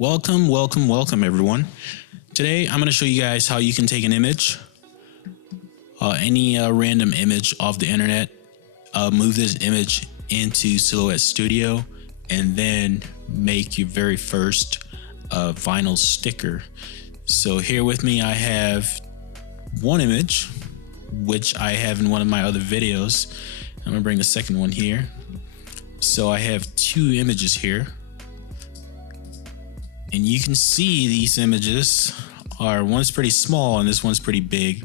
Welcome everyone. Today I'm going to show you guys how you can take an image, any random image off the internet, move this image into Silhouette Studio, and then make your very first vinyl sticker. So here with me I have one image, which I have in one of my other videos. I'm going to bring the second one here. So I have two images here. And you can see these images are, one's pretty small and this one's pretty big.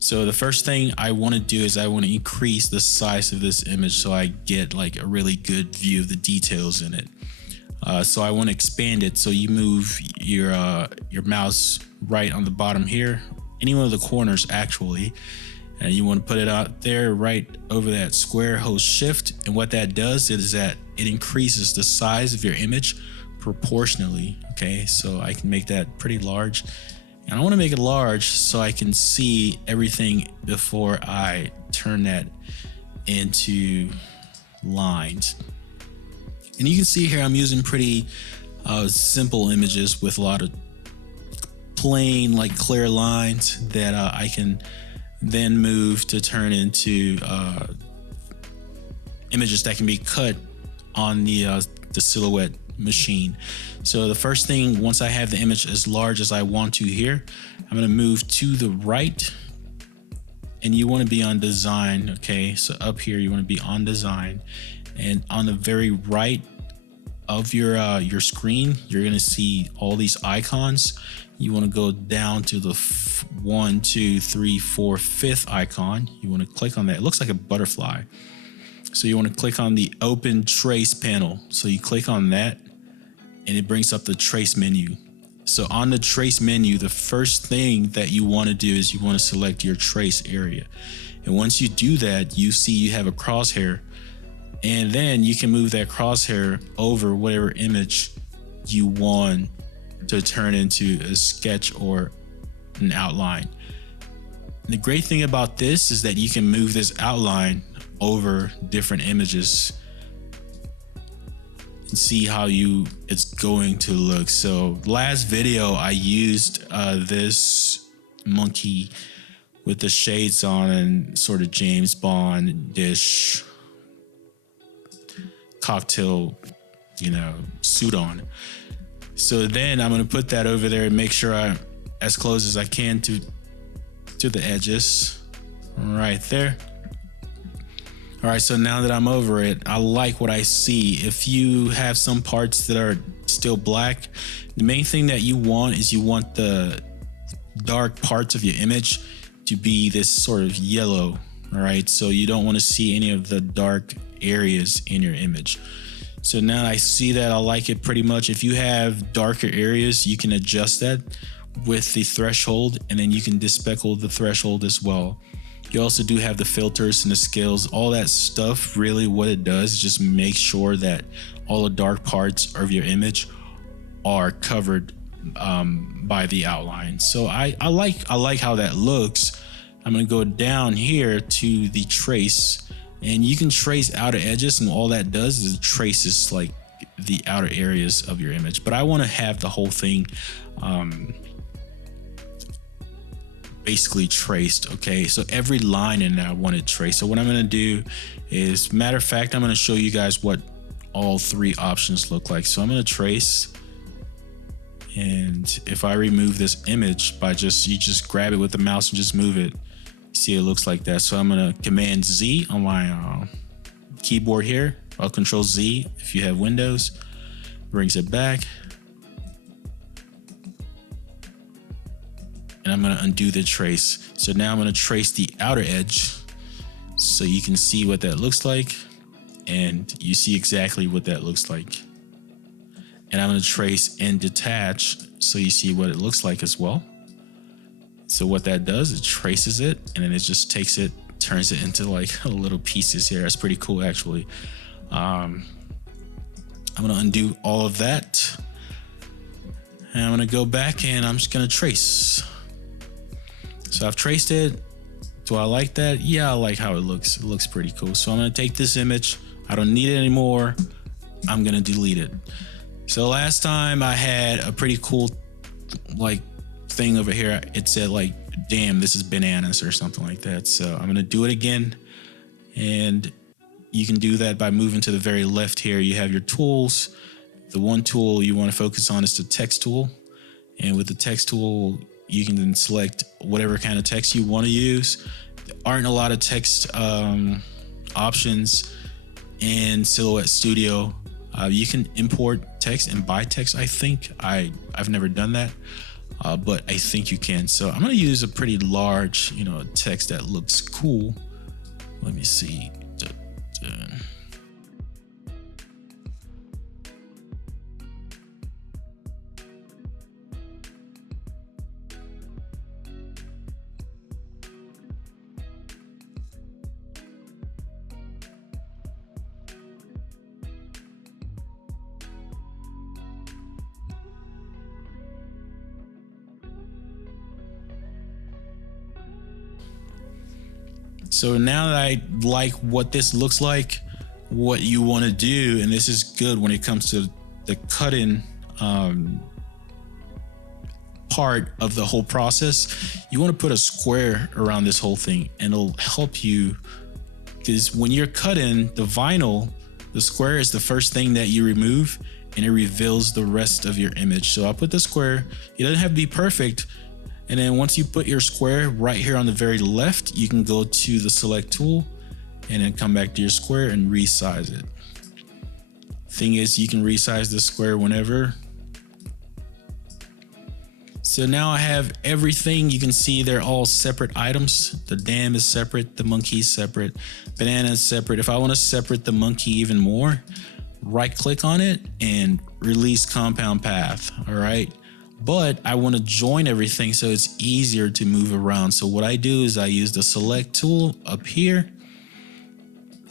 So the first thing I want to do is I want to increase the size of this image so I get like a really good view of the details in it. So I want to expand it. So you move your mouse right on the bottom here, any one of the corners actually, and you want to put it out there right over that square, hold shift. And what that does is that it increases the size of your image proportionally. Okay, so I can make that pretty large, and I want to make it large so I can see everything before I turn that into lines. And you can see here I'm using pretty simple images with a lot of plain, like clear lines that I can then move to turn into images that can be cut on the Silhouette machine. So the first thing, once I have the image as large as I want to here, I'm going to move to the right, and you want to be on design. Okay, so up here you want to be on design, and on the very right of your screen you're going to see all these icons. You want to go down to the 1, 2, 3, 4, 5th icon. You want to click on that. It looks like a butterfly. So you want to click on the open trace panel. So you click on that and it brings up the trace menu. So on the trace menu, the first thing that you want to do is you want to select your trace area. And once you do that, you see you have a crosshair, and then you can move that crosshair over whatever image you want to turn into a sketch or an outline. And the great thing about this is that you can move this outline over different images and see how it's going to look. So last video I used this monkey with the shades on and sort of James Bond-ish cocktail, suit on. So then I'm going to put that over there and make sure I'm as close as I can to the edges right there. All right, so now that I'm over it, I like what I see. If you have some parts that are still black, the main thing that you want is you want the dark parts of your image to be this sort of yellow. All right, so you don't want to see any of the dark areas in your image. So now I see that I like it pretty much. If you have darker areas, you can adjust that with the threshold, and then you can despeckle the threshold as well. You also do have the filters and the scales, all that stuff. Really what it does is just make sure that all the dark parts of your image are covered by the outline. So I like how that looks. I'm going to go down here to the trace, and you can trace outer edges, and all that does is it traces like the outer areas of your image. But I want to have the whole thing basically traced. Okay, so every line in there I want it traced. So what I'm going to do is, matter of fact, I'm going to show you guys what all three options look like. So I'm going to trace, and if I remove this image by you just grab it with the mouse and just move it, see it looks like that. So I'm going to Command Z on my keyboard here. I'll Control Z if you have Windows, brings it back. And I'm going to undo the trace. So now I'm going to trace the outer edge so you can see what that looks like, and you see exactly what that looks like. And I'm going to trace and detach so you see what it looks like as well. So what that does, it traces it, and then it just takes it, turns it into like little pieces here. That's pretty cool actually. I'm going to undo all of that, and I'm going to go back and I'm just going to trace. So I've traced it. Do I like that? Yeah, I like how it looks. It looks pretty cool. So I'm going to take this image. I don't need it anymore. I'm going to delete it. So last time I had a pretty cool like thing over here. It said like, damn, this is bananas or something like that. So I'm gonna do it again. And you can do that by moving to the very left here. You have your tools. The one tool you want to focus on is the text tool. And with the text tool, you can then select whatever kind of text you want to use. There aren't a lot of text options in Silhouette Studio. You can import text and buy text. I think I've never done that, but I think you can. So I'm going to use a pretty large, text that looks cool. Let me see. So now that I like what this looks like, what you want to do, and this is good when it comes to the cut-in part of the whole process, you want to put a square around this whole thing, and it'll help you, because when you're cutting the vinyl, the square is the first thing that you remove, and it reveals the rest of your image. So I'll put the square. It doesn't have to be perfect. And then once you put your square right here on the very left, you can go to the select tool and then come back to your square and resize it. Thing is, you can resize the square whenever. So now I have everything. You can see they're all separate items. The dam is separate, the monkey is separate, banana is separate. If I want to separate the monkey even more, right click on it and release compound path. All right. But I want to join everything so it's easier to move around. So what I do is I use the select tool up here,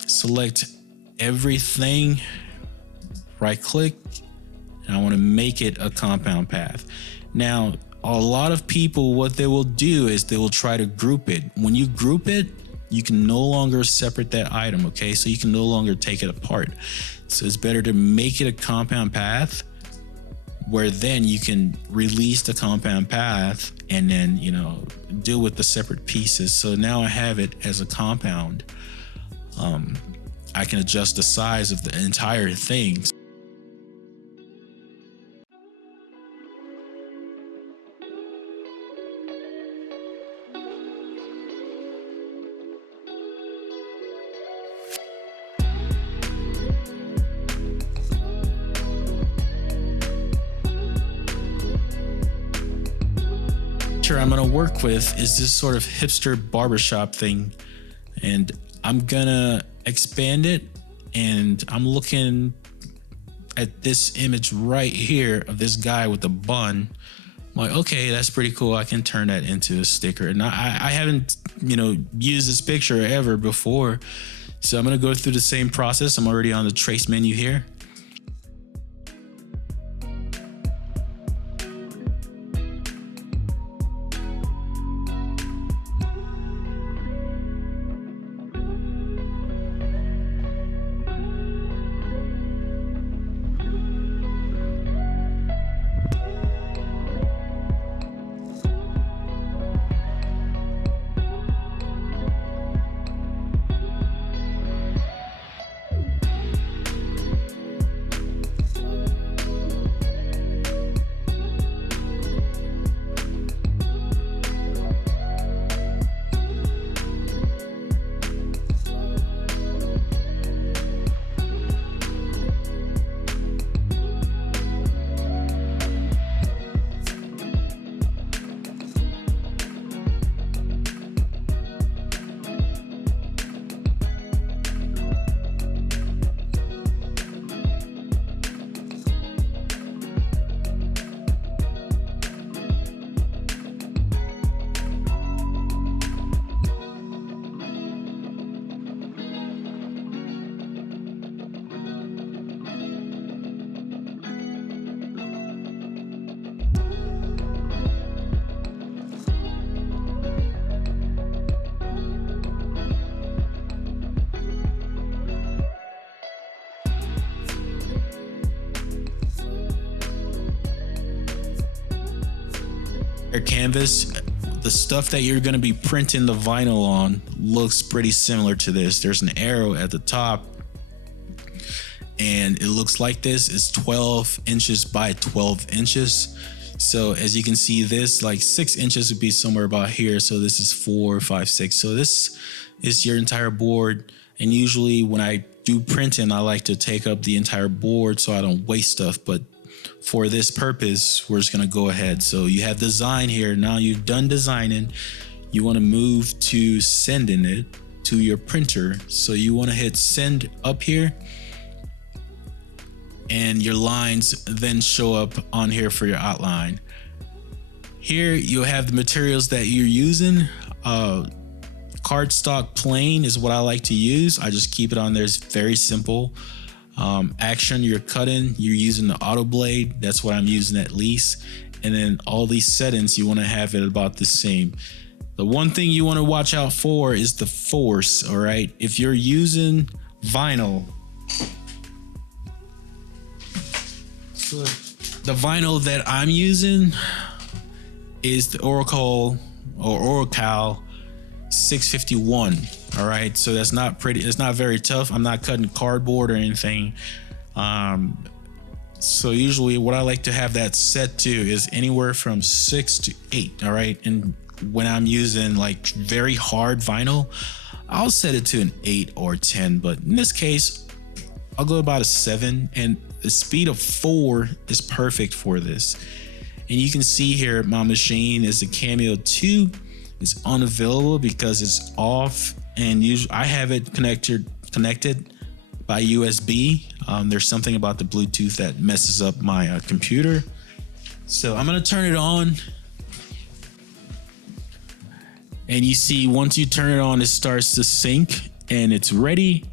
select everything, right click, and I want to make it a compound path. Now, a lot of people, what they will do is they will try to group it. When you group it, you can no longer separate that item, okay? So you can no longer take it apart. So it's better to make it a compound path, where then you can release the compound path and then, deal with the separate pieces. So now I have it as a compound. I can adjust the size of the entire thing. I'm gonna work with is this sort of hipster barbershop thing, and I'm gonna expand it, and I'm looking at this image right here of this guy with the bun. I'm like, okay, that's pretty cool. I can turn that into a sticker. And I haven't used this picture ever before, so I'm gonna go through the same process. I'm already on the trace menu here. canvas, the stuff that you're going to be printing the vinyl on looks pretty similar to this. There's an arrow at the top and it looks like this. It's 12 inches by 12 inches. So as you can see, this like 6 inches would be somewhere about here. So this is 4, 5, 6. So this is your entire board. And usually when I do printing, I like to take up the entire board so I don't waste stuff. But for this purpose, we're just gonna go ahead. So you have design here. Now you've done designing. You wanna move to sending it to your printer. So you wanna hit send up here and your lines then show up on here for your outline. Here you'll have the materials that you're using. Cardstock plain is what I like to use. I just keep it on there. It's very simple. Action, you're cutting, you're using the auto blade. That's what I'm using at least. And then all these settings, you want to have it about the same. The one thing you want to watch out for is the force. All right. If you're using vinyl, so the vinyl that I'm using is the Oracle 651. All right, so that's not pretty, it's not very tough. I'm not cutting cardboard or anything. So usually what I like to have that set to is anywhere from 6 to 8. All right, and when I'm using like very hard vinyl, I'll set it to an 8 or 10, but in this case I'll go about a 7, and the speed of 4 is perfect for this. And you can see here my machine is the Cameo 2. It's unavailable because it's off, and usually I have it connected by USB. There's something about the Bluetooth that messes up my computer. So I'm gonna turn it on, and you see once you turn it on, it starts to sync and it's ready.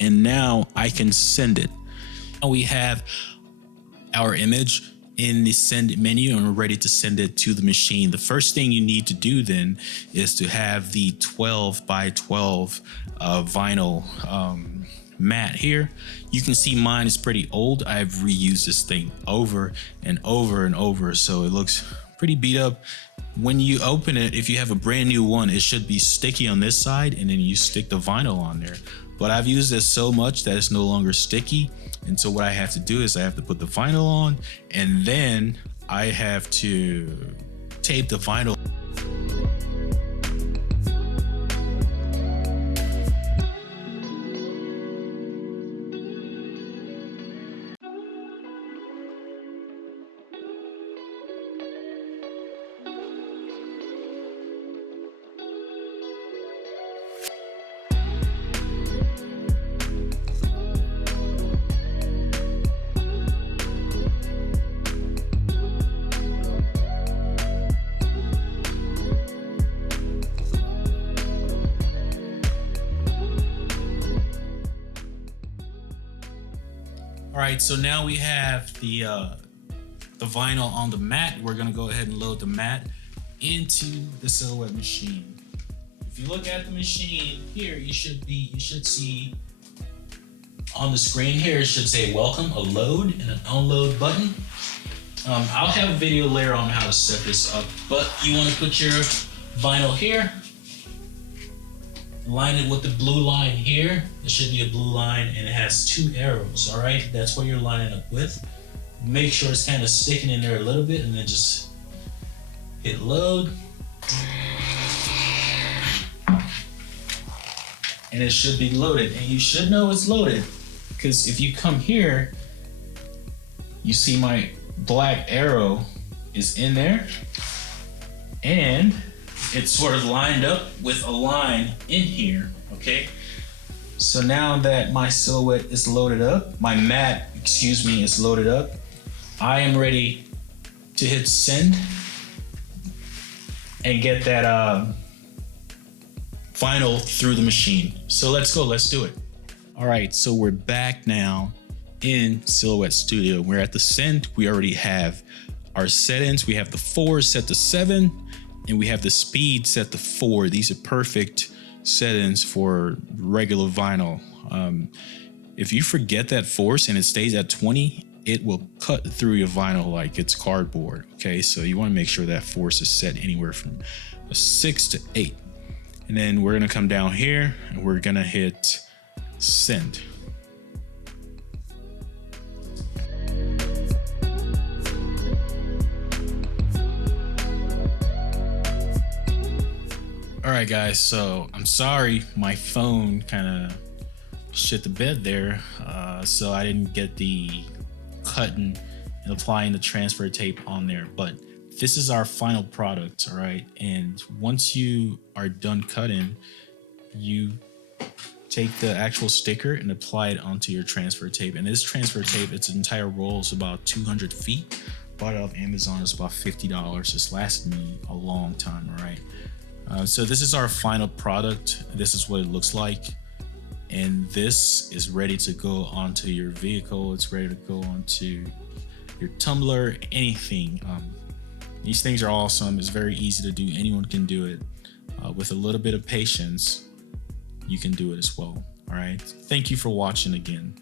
And now I can send it. Now we have our image in the send menu and we're ready to send it to the machine. The first thing you need to do then is to have the 12 by 12 vinyl mat here. You can see mine is pretty old. I've reused this thing over and over and over, so it looks pretty beat up. When you open it, if you have a brand new one, it should be sticky on this side, and then you stick the vinyl on there. But I've used this so much that it's no longer sticky. And so what I have to do is I have to put the vinyl on, and then I have to tape the vinyl. All right, so now we have the vinyl on the mat. We're gonna go ahead and load the mat into the Silhouette machine. If you look at the machine here, you should see on the screen here, it should say welcome, a load and an unload button. I'll have a video later on how to set this up, but you wanna put your vinyl here, line it with the blue line here. It should be a blue line and it has 2 arrows, all right? That's what you're lining up with. Make sure it's kind of sticking in there a little bit, and then just hit load. And it should be loaded, and you should know it's loaded because if you come here, you see my black arrow is in there and it's sort of lined up with a line in here, okay? So now that my Silhouette is loaded up, my mat, is loaded up, I am ready to hit send and get that vinyl through the machine. So let's go, let's do it. All right, so we're back now in Silhouette Studio. We're at the send. We already have our settings. We have the 4 set to 7. And we have the speed set to 4. These are perfect settings for regular vinyl. If you forget that force and it stays at 20, it will cut through your vinyl like it's cardboard. Okay, so you want to make sure that force is set anywhere from a 6 to 8. And then we're gonna come down here and we're gonna hit send. All right, guys, so I'm sorry, my phone kind of shit the bed there. So I didn't get the cutting and applying the transfer tape on there, but this is our final product. All right, and once you are done cutting, you take the actual sticker and apply it onto your transfer tape. And this transfer tape, its entire roll is about 200 feet. Bought it off Amazon. It's about $50. It's lasted me a long time. All right, so this is our final product. This is what it looks like. And this is ready to go onto your vehicle. It's ready to go onto your tumbler, anything. These things are awesome. It's very easy to do. Anyone can do it. With a little bit of patience, you can do it as well. All right. Thank you for watching again.